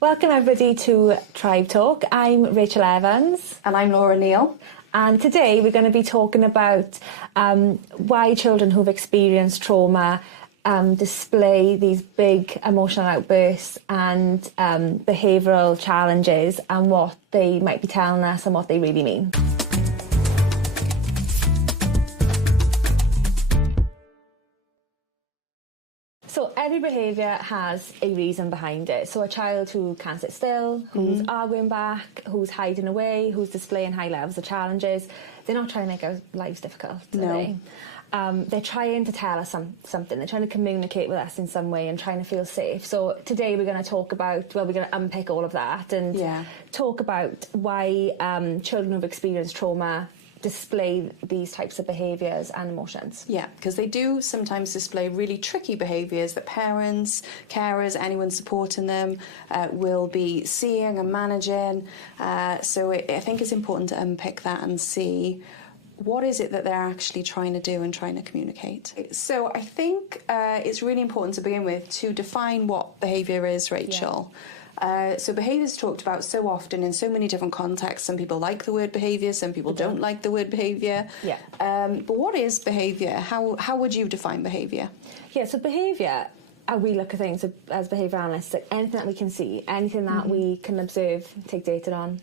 Welcome everybody to Tribe Talk. I'm Rachel Evans. And I'm Laura Neal. And today we're going to be talking about why children who've experienced trauma display these big emotional outbursts and behavioural challenges, and what they might be telling us and what they really mean. So every behaviour has a reason behind it. So a child who can't sit still, who's arguing back, who's hiding away, who's displaying high levels of challenges, they're not trying to make our lives difficult, are they? They're trying to tell us something. They're trying to communicate with us in some way and trying to feel safe. So today we're going to talk about, we're going to unpick all of that and talk about why children who've experienced trauma display these types of behaviours and emotions. Yeah, because they do sometimes display really tricky behaviours that parents, carers, anyone supporting them will be seeing and managing. So I think it's important to unpick that and see what is it that they're actually trying to do and trying to communicate. So I think it's really important to begin with to define what behaviour is, Rachel. So behaviour is talked about so often in so many different contexts. Some people like the word behaviour, some people don't like the word behaviour. But what is behaviour? How would you define behaviour? Yeah, so behaviour, we look at things as behaviour analysts, like anything that we can see, anything that we can observe, take data on.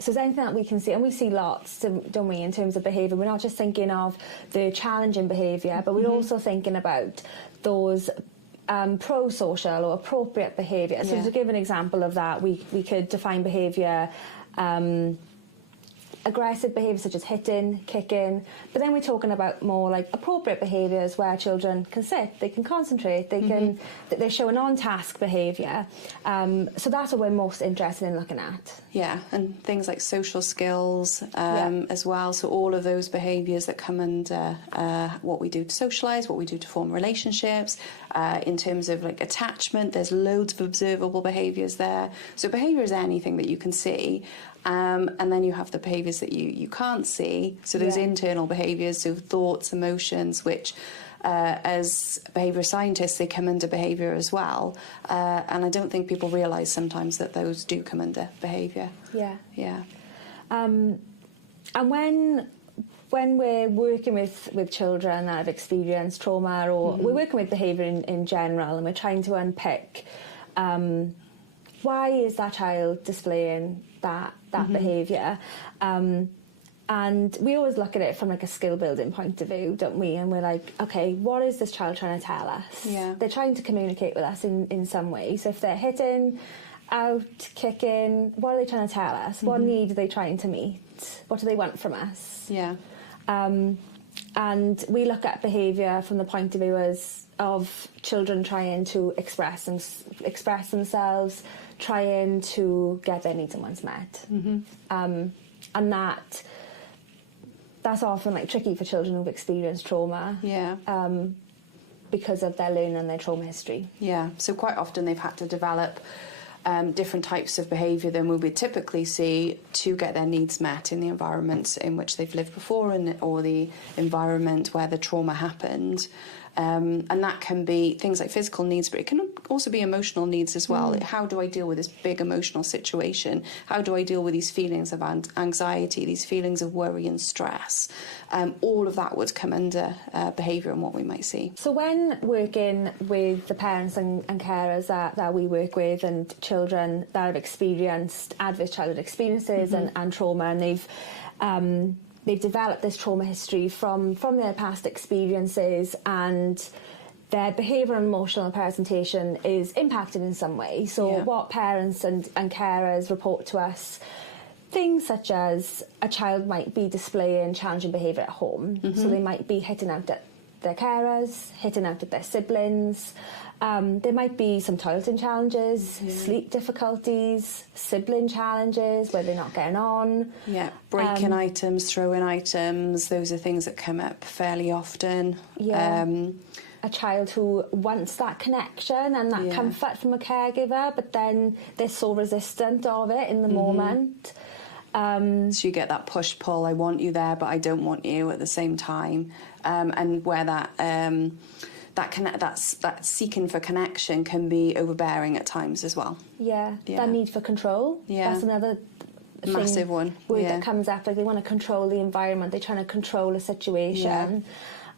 So it's anything that we can see, and we see lots, don't we, in terms of behaviour. We're not just thinking of the challenging behaviour, but we're also thinking about those pro-social or appropriate behaviour. So to give an example of that, we could define behaviour, aggressive behaviour such as hitting, kicking, but then we're talking about more like appropriate behaviours where children can sit, they can concentrate, they show an on-task behaviour. So that's what we're most interested in looking at. Yeah, and things like social skills as well. So all of those behaviours that come under what we do to socialise, what we do to form relationships. In terms of like attachment, there's loads of observable behaviours there. So behaviour is anything that you can see. And then you have the behaviours that you can't see. So those internal behaviours, so thoughts, emotions, which as behaviour scientists, they come under behaviour as well. And I don't think people realise sometimes that those do come under behaviour. Yeah. And when we're working with children that have experienced trauma, or we're working with behaviour in general, and we're trying to unpick why is that child displaying that behaviour, and we always look at it from like a skill building point of view, don't we? And we're like, okay, what is this child trying to tell us? They're trying to communicate with us in some way. So if they're hitting, out, kicking, what are they trying to tell us? What need are they trying to meet? What do they want from us? And we look at behaviour from the point of view of children trying to express themselves, trying to get their needs and wants met. And that's often like tricky for children who've experienced trauma. Because of their learning and their trauma history. So quite often they've had to develop different types of behaviour than we would typically see to get their needs met in the environment in which they've lived before, or the environment where the trauma happened. And that can be things like physical needs, but it can also be emotional needs as well. How do I deal with this big emotional situation? How do I deal with these feelings of anxiety, these feelings of worry and stress? All of that would come under behaviour and what we might see. So when working with the parents and carers that we work with, and children that have experienced adverse childhood experiences and trauma, and they've developed this trauma history from their past experiences, and their behaviour and emotional presentation is impacted in some way. So what parents and carers report to us, things such as a child might be displaying challenging behaviour at home. So they might be hitting out at their carers, hitting out at their siblings. There might be some toileting challenges, sleep difficulties, sibling challenges where they're not getting on. Breaking items, throwing items, those are things that come up fairly often. A child who wants that connection and that comfort from a caregiver, but then they're so resistant of it in the moment. So you get that push-pull, I want you there, but I don't want you at the same time. And where that that seeking for connection can be overbearing at times as well. Yeah, that need for control. Yeah. That's another massive word that comes up. Like they want to control the environment. They're trying to control a situation.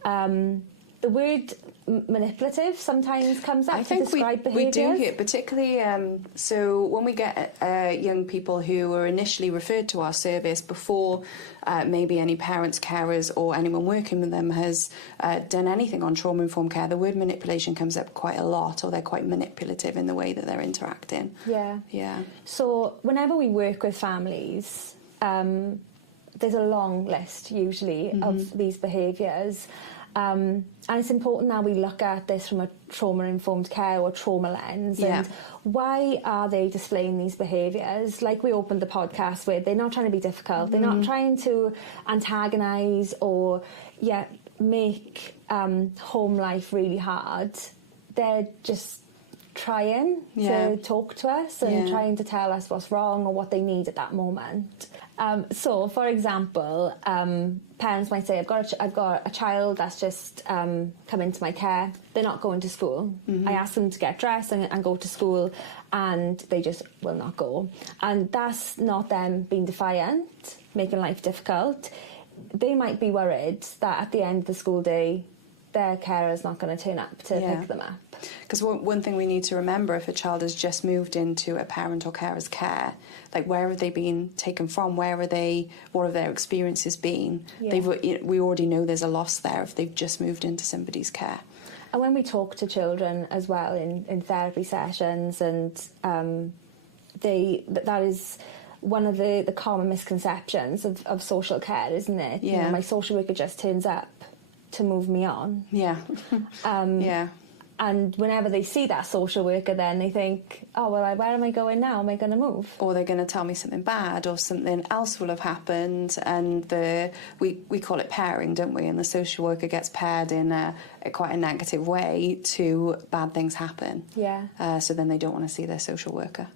The word manipulative sometimes comes up to describe behaviours. We do hear, particularly, so when we get young people who are initially referred to our service before maybe any parents, carers or anyone working with them has done anything on trauma-informed care, the word manipulation comes up quite a lot, or they're quite manipulative in the way that they're interacting. Yeah. So whenever we work with families, there's a long list usually of these behaviours. And it's important now we look at this from a trauma-informed care or trauma lens. And why are they displaying these behaviours? Like we opened the podcast with, they're not trying to be difficult. They're not trying to antagonise or make home life really hard. They're just trying to talk to us and trying to tell us what's wrong or what they need at that moment. So, for example, parents might say, I've got a child that's just come into my care. They're not going to school. I ask them to get dressed and go to school, and they just will not go. And that's not them being defiant, making life difficult. They might be worried that at the end of the school day, their carer's not going to turn up to pick them up. Because one thing we need to remember, if a child has just moved into a parent or carer's care, like where have they been taken from? Where are they? What have their experiences been? We already know there's a loss there if they've just moved into somebody's care. And when we talk to children as well in therapy sessions, and that is one of the common misconceptions of social care, isn't it? You know, my social worker just turns up to move me on. And whenever they see that social worker, then they think, oh, well, where am I going now? Am I going to move? Or they're going to tell me something bad, or something else will have happened. And we call it pairing, don't we? And the social worker gets paired in a quite a negative way to bad things happen. So then they don't want to see their social worker.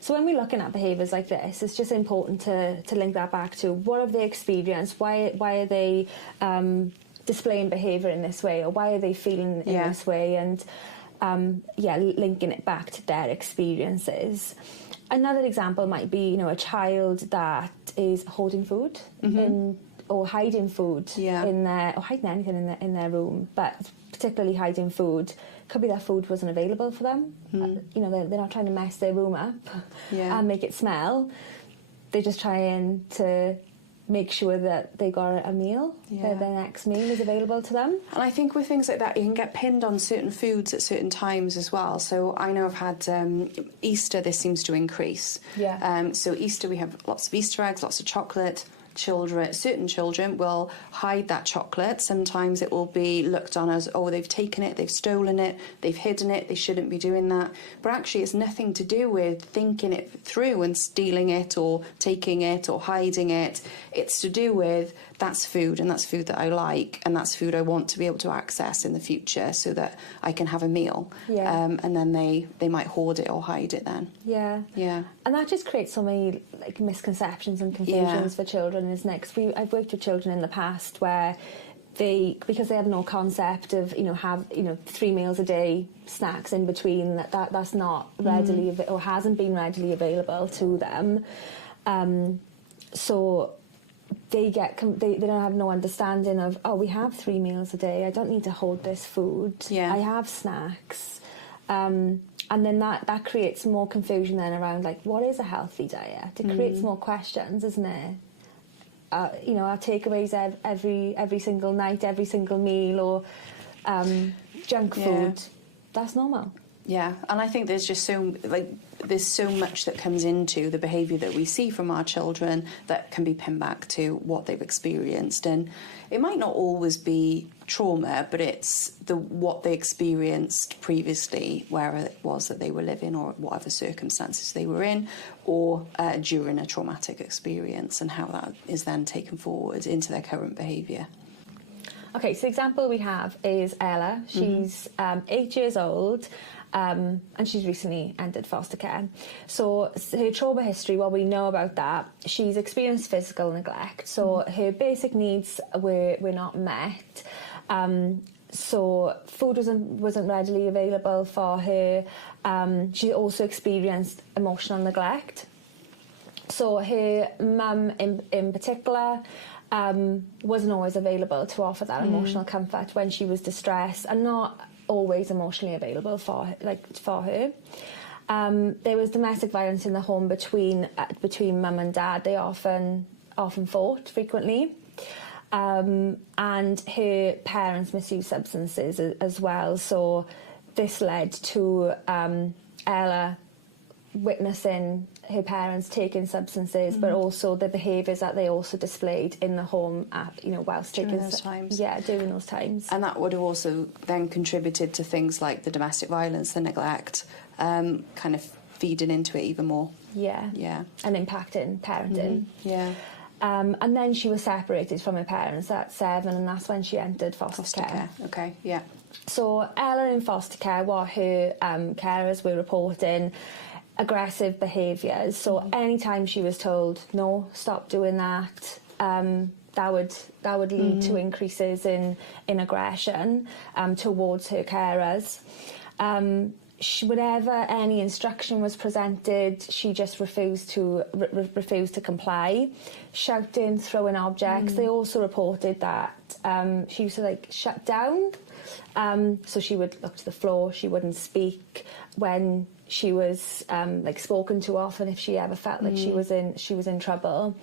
So when we're looking at behaviours like this, it's just important to link that back to what have they experienced? Why are they displaying behaviour in this way, or why are they feeling in this way? And linking it back to their experiences. Another example might be, a child that is holding food or hiding food in their, or hiding anything in their room, but particularly hiding food. Could be that food wasn't available for them. They're not trying to mess their room up and make it smell. They're just trying to make sure that they got a meal, that their next meal is available to them. And I think with things like that, you can get pinned on certain foods at certain times as well. So I know I've had Easter, this seems to increase. So Easter, we have lots of Easter eggs, lots of chocolate. Certain children will hide that chocolate. Sometimes it will be looked on as, oh, they've taken it, they've stolen it, they've hidden it, they shouldn't be doing that. But actually it's nothing to do with thinking it through and stealing it or taking it or hiding it. It's to do with, that's food, and that's food that I like, and that's food I want to be able to access in the future so that I can have a meal. And then they might hoard it or hide it then. And that just creates so many misconceptions and confusions for children, isn't it? Because I've worked with children in the past where because they have no concept of have 3 meals a day, snacks in between, that's not readily or hasn't been readily available to them. So they don't have no understanding of, oh, we have 3 meals a day, I don't need to hold this food, I have snacks. And then that creates more confusion then around what is a healthy diet? It creates more questions, isn't it? Our takeaways every single night, every single meal, or junk food, that's normal. And I think there's just there's so much that comes into the behaviour that we see from our children that can be pinned back to what they've experienced. And it might not always be trauma, but it's what they experienced previously, wherever it was that they were living or whatever circumstances they were in, or during a traumatic experience, and how that is then taken forward into their current behaviour. Okay, so the example we have is Ella. She's 8 years old. And she's recently entered foster care. So her trauma history, what we know about that, she's experienced physical neglect. So her basic needs were not met. So food wasn't readily available for her. She also experienced emotional neglect. So her mum in particular wasn't always available to offer that emotional comfort when she was distressed, and not always emotionally available for her. There was domestic violence in the home between mum and dad. They often fought frequently. And her parents misused substances as well. So this led to Ella witnessing her parents taking substances, but also the behaviours that they also displayed in the home whilst during taking those times. Yeah, during those times. And that would have also then contributed to things like the domestic violence, the neglect, kind of feeding into it even more. Yeah. And impacting parenting. Yeah. And then she was separated from her parents at 7, and that's when she entered foster care. Okay, yeah. So Ella in foster care, what her carers were reporting, aggressive behaviours. So anytime she was told, no, stop doing that, that would lead to increases in aggression towards her carers. Whenever any instruction was presented, she just refused to comply. Shouting, throwing objects. They also reported that she used to shut down. So she would look to the floor. She wouldn't speak when she was spoken to often. If she ever felt like she was in trouble,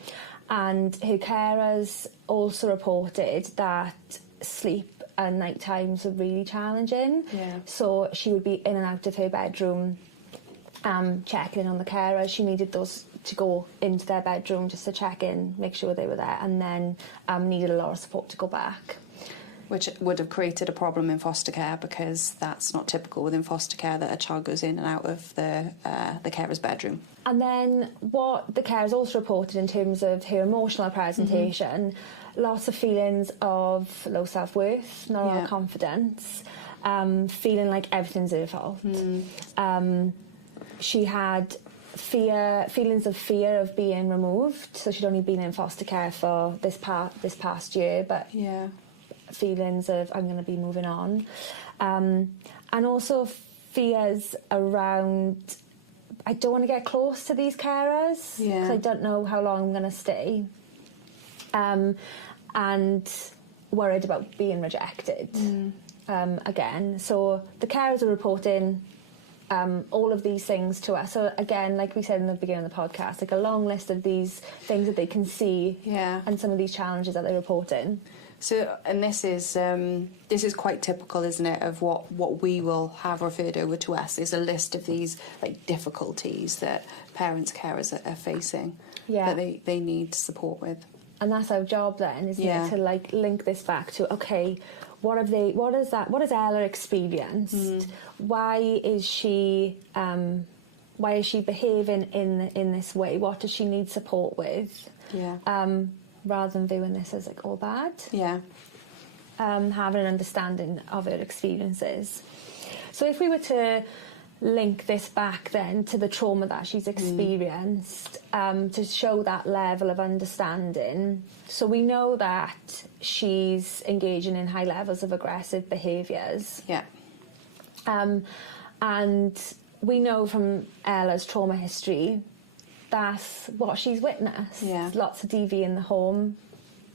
and her carers also reported that sleep and night times were really challenging. Yeah. So she would be in and out of her bedroom, checking on the carers. She needed those to go into their bedroom just to check in, make sure they were there, and then needed a lot of support to go back. Which would have created a problem in foster care, because that's not typical within foster care that a child goes in and out of the carer's bedroom. And then what the carers also reported in terms of her emotional presentation, lots of feelings of low self-worth, not a lot of confidence, feeling like everything's her fault. She had feelings of fear of being removed, so she'd only been in foster care for this past year, but feelings of I'm going to be moving on, and also fears around I don't want to get close to these carers because I don't know how long I'm going to stay, and worried about being rejected again. So the carers are reporting all of these things to us. So again, like we said in the beginning of the podcast, like a long list of these things that they can see and some of these challenges that they report in. So, and this is quite typical, isn't it, of what we will have referred over to us is a list of these difficulties that parents, carers are facing that they need support with. And that's our job then, isn't it, to link this back to what has Ella experienced? Why is she behaving in this way? What does she need support with? Rather than viewing this as all bad. Having an understanding of her experiences. So if we were to link this back then to the trauma that she's experienced, to show that level of understanding. So we know that she's engaging in high levels of aggressive behaviours. And we know from Ella's trauma history that's what she's witnessed. Lots of DV in the home,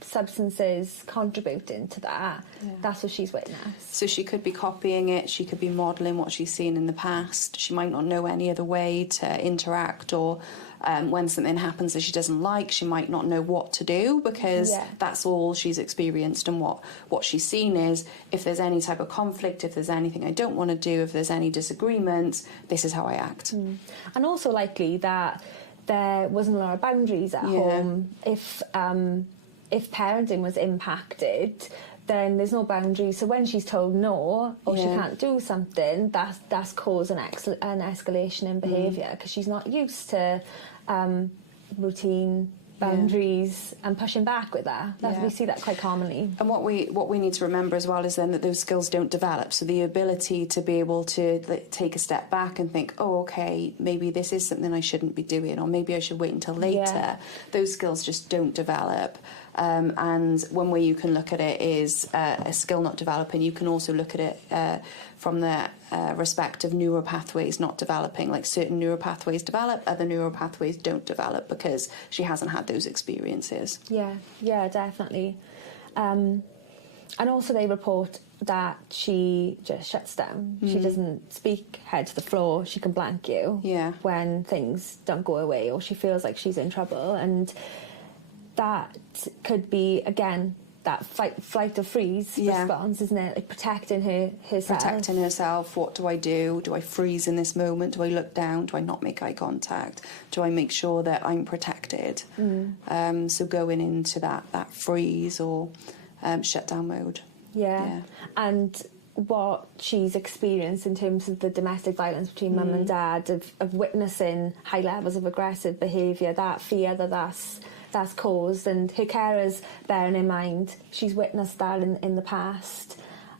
substances contributing to that. That's what she's witnessed. So she could be copying it, she could be modelling what she's seen in the past. She might not know any other way to interact, or when something happens that she doesn't like, she might not know what to do, because that's all she's experienced. And what she's seen is, if there's any type of conflict, if there's anything I don't want to do, if there's any disagreements, this is how I act. And also likely that there wasn't a lot of boundaries at home. If parenting was impacted, then there's no boundaries. So when she's told no, or she can't do something, that's caused an escalation in behaviour, because she's not used to routine, boundaries, and pushing back with that. We see that quite commonly. And what we need to remember as well is then that those skills don't develop. So the ability to be able to take a step back and think, oh, okay, maybe this is something I shouldn't be doing, or maybe I should wait until later. Those skills just don't develop. And one way you can look at it is a skill not developing. You can also look at it from the respect of neural pathways not developing. Like certain neural pathways develop, other neural pathways don't develop because she hasn't had those experiences. Yeah, definitely. And also they report that she just shuts down. She doesn't speak, head to the floor. She can blank you when things don't go away or she feels like she's in trouble. And that could be, again, that fight, flight or freeze response, isn't it? Like protecting herself. Protecting herself. What do I do? Do I freeze in this moment? Do I look down? Do I not make eye contact? Do I make sure that I'm protected? So going into that freeze or shutdown mode. Yeah. And what she's experienced in terms of the domestic violence between mum and dad, of witnessing high levels of aggressive behaviour, that fear that's caused, and her carers bearing in mind she's witnessed that in the past.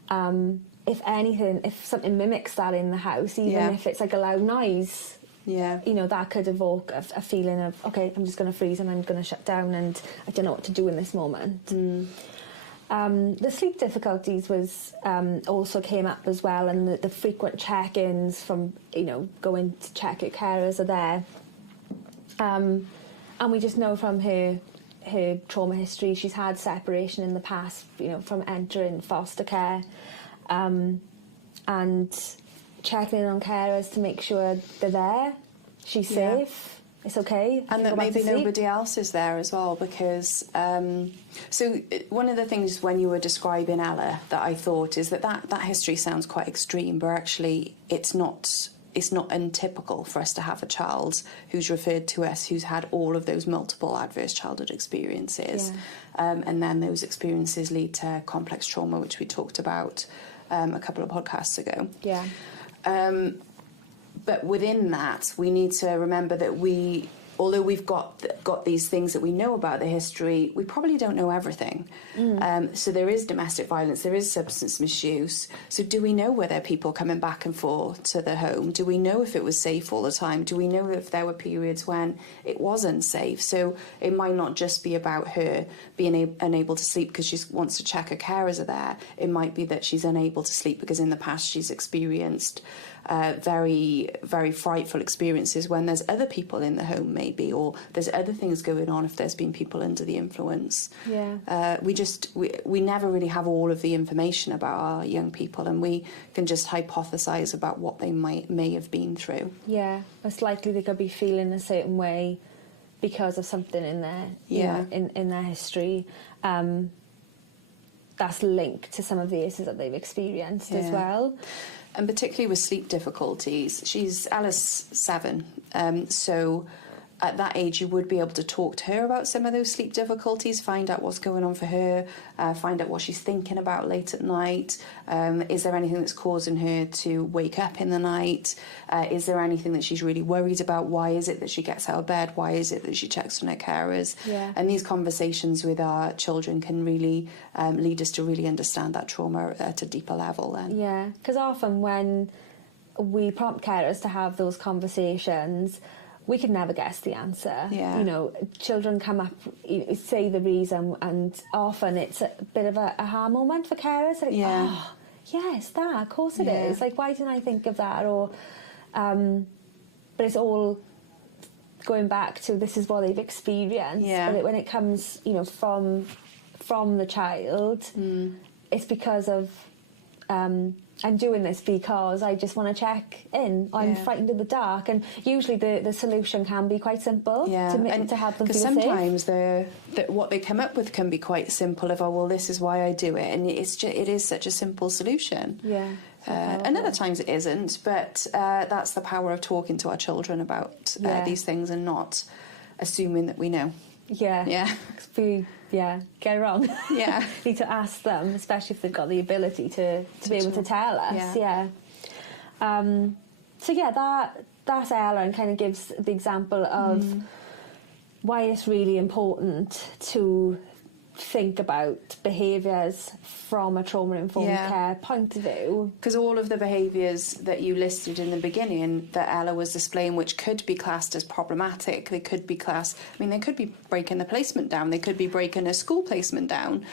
If anything, if something mimics that in the house, even if it's like a loud noise, you know, that could evoke a feeling of, okay, I'm just going to freeze and I'm going to shut down and I don't know what to do in this moment. The sleep difficulties was also came up as well, and the frequent check-ins from, you know, going to check your carers are there. And we just know from her trauma history, she's had separation in the past, you know, from entering foster care, and checking in on carers to make sure they're there, she's safe, it's okay. And that maybe nobody else is there as well, because so one of the things when you were describing Ella that I thought is that history sounds quite extreme, but actually it's not untypical for us to have a child who's referred to us who's had all of those multiple adverse childhood experiences, and then those experiences lead to complex trauma, which we talked about a couple of podcasts ago. But within that, we need to remember that although we've got these things that we know about the history, we probably don't know everything. So there is domestic violence, there is substance misuse. So do we know whether people coming back and forth to the home? Do we know if it was safe all the time? Do we know if there were periods when it wasn't safe? So it might not just be about her being unable to sleep because she wants to check her carers are there. It might be that she's unable to sleep because in the past she's experienced very, very frightful experiences when there's other people in the home, maybe, or there's other things going on if there's been people under the influence. We never really have all of the information about our young people, and we can just hypothesize about what they may have been through. Yeah, it's likely they could be feeling a certain way because of something in their in their history. That's linked to some of the issues that they've experienced as well. And particularly with sleep difficulties, Alice 7, so at that age you would be able to talk to her about some of those sleep difficulties, find out what's going on for her, find out what she's thinking about late at night. Is there anything that's causing her to wake up in the night? Is there anything that she's really worried about? Why is it that she gets out of bed? Why is it that she checks on her carers? And these conversations with our children can really lead us to really understand that trauma at a deeper level then. Yeah, because often when we prompt carers to have those conversations, we could never guess the answer. You know, children come up, say the reason, and often it's a bit of a aha moment for carers. Like, oh, yes, that, of course it is. Like, why didn't I think of that? Or, but it's all going back to this is what they've experienced. But when it comes, you know, from the child, it's because of I'm doing this because I just want to check in. I'm frightened of the dark, and usually the solution can be quite simple to help them feel safe. Because sometimes what they come up with can be quite simple. Of this is why I do it, and it is such a simple solution. And other times it isn't, but that's the power of talking to our children about these things and not assuming that we know. Get it wrong. Need to ask them, especially if they've got the ability to be able to tell us. That's Ella, and kind of gives the example of why it's really important to think about behaviours from a trauma-informed care point of view. Because all of the behaviours that you listed in the beginning that Ella was displaying, which could be classed as problematic, they could be classed, I mean, they could be breaking the placement down, they could be breaking a school placement down,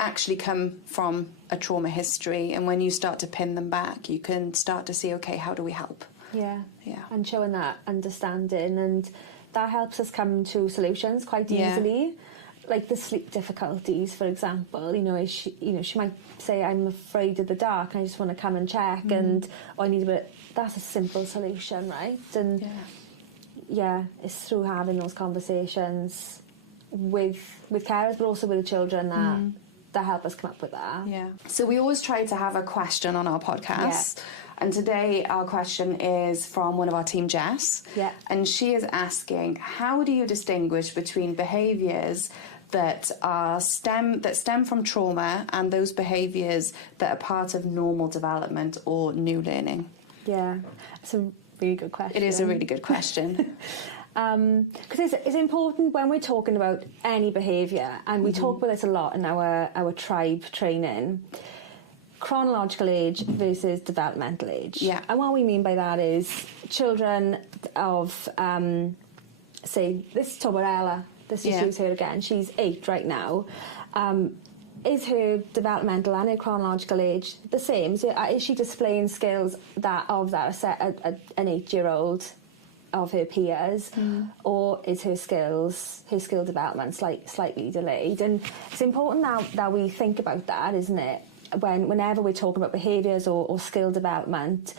actually come from a trauma history. And when you start to pin them back, you can start to see, okay, how do we help? Yeah. And showing that understanding, and that helps us come to solutions quite easily. Like the sleep difficulties, for example. You know, she might say, I'm afraid of the dark, and I just want to come and check, and I need a bit. That's a simple solution, right? And it's through having those conversations with carers, but also with the children that help us come up with that. Yeah. So we always try to have a question on our podcast. And today our question is from one of our team, Jess. And she is asking, how do you distinguish between behaviours that stem from trauma and those behaviours that are part of normal development or new learning? Yeah, it's a really good question. It is a really good question. Because it's important when we're talking about any behaviour, and we talk about this a lot in our tribe training, chronological age versus developmental age. And what we mean by that is children of, say, this is talk about Ella, let's just use her again, she's 8 right now. Is her developmental and her chronological age the same? So is she displaying skills that an 8-year-old of her peers, or is her skill development slightly delayed? And it's important now that we think about that, isn't it? Whenever we're talking about behaviours or skill development,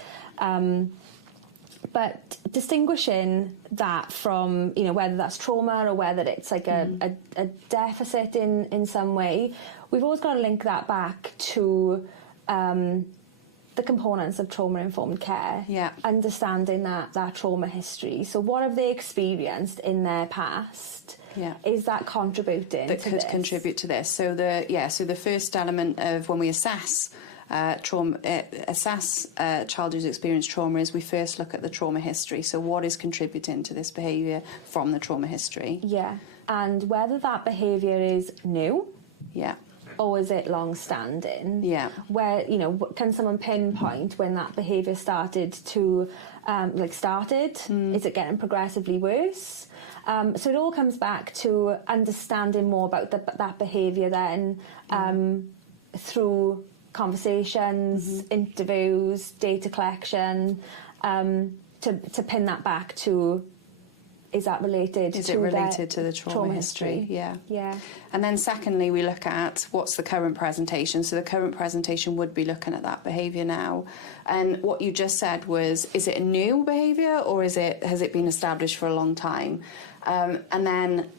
but distinguishing that from, you know, whether that's trauma or whether it's like a deficit in some way, we've always got to link that back to the components of trauma-informed care, understanding that trauma history. So what have they experienced in their past? Is that contributing that to could this? contribute to this? So the first element of when we assess child who's experienced trauma is we first look at the trauma history. So what is contributing to this behaviour from the trauma history? And whether that behaviour is new, or is it long-standing? Where, you know, can someone pinpoint when that behaviour started to Is it getting progressively worse? So it all comes back to understanding more about that behaviour then through conversations, interviews, data collection, to pin that back to, is that related Is it related to the trauma history? Yeah. And then secondly, we look at what's the current presentation. So the current presentation would be looking at that behaviour now. And what you just said was, is it a new behaviour or has it been established for a long time? And then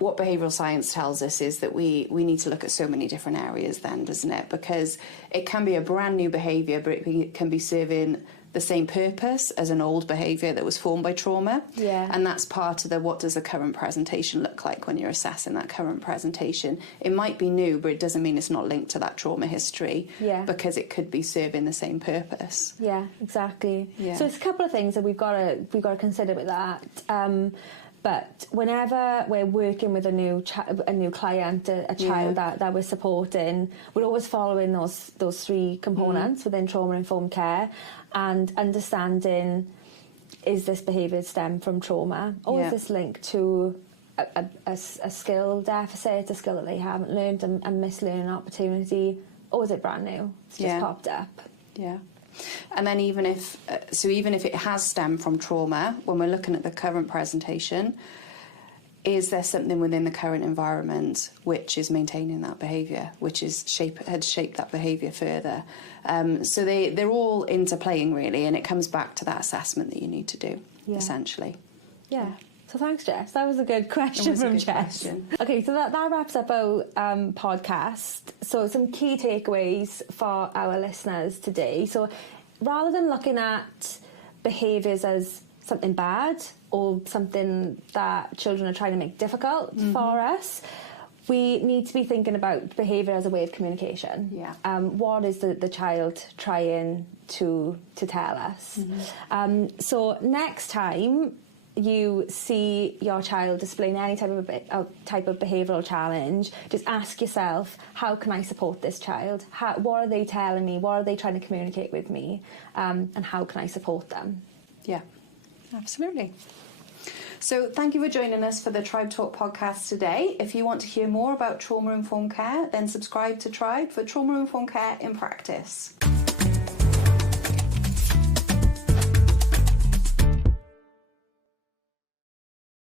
what behavioural science tells us is that we need to look at so many different areas then, doesn't it? Because it can be a brand new behaviour, but it can be serving the same purpose as an old behaviour that was formed by trauma. And that's part of what does the current presentation look like when you're assessing that current presentation. It might be new, but it doesn't mean it's not linked to that trauma history, because it could be serving the same purpose. Exactly. So it's a couple of things that we've got to consider with that. But whenever we're working with a new client, a child that we're supporting, we're always following those 3 components within trauma-informed care, and understanding, is this behaviour stem from trauma, or is this linked to a skill deficit, a skill that they haven't learned, a mislearning opportunity, or is it brand new? It's just popped up. And then even if it has stemmed from trauma, when we're looking at the current presentation, is there something within the current environment which is maintaining that behaviour, which had shaped that behaviour further? So they're all interplaying really, and it comes back to that assessment that you need to do, essentially. So thanks, Jess. That was a good question from Jess. Okay, so that wraps up our podcast. So some key takeaways for our listeners today. So rather than looking at behaviours as something bad or something that children are trying to make difficult for us, we need to be thinking about behaviour as a way of communication. What is the child trying to tell us? So next time, you see your child displaying any type of behavioural challenge, just ask yourself, how can I support this child? What are they telling me? What are they trying to communicate with me? And how can I support them? Yeah, absolutely. So thank you for joining us for the Tribe Talk podcast today. If you want to hear more about trauma-informed care, then subscribe to Tribe for trauma-informed care in practice.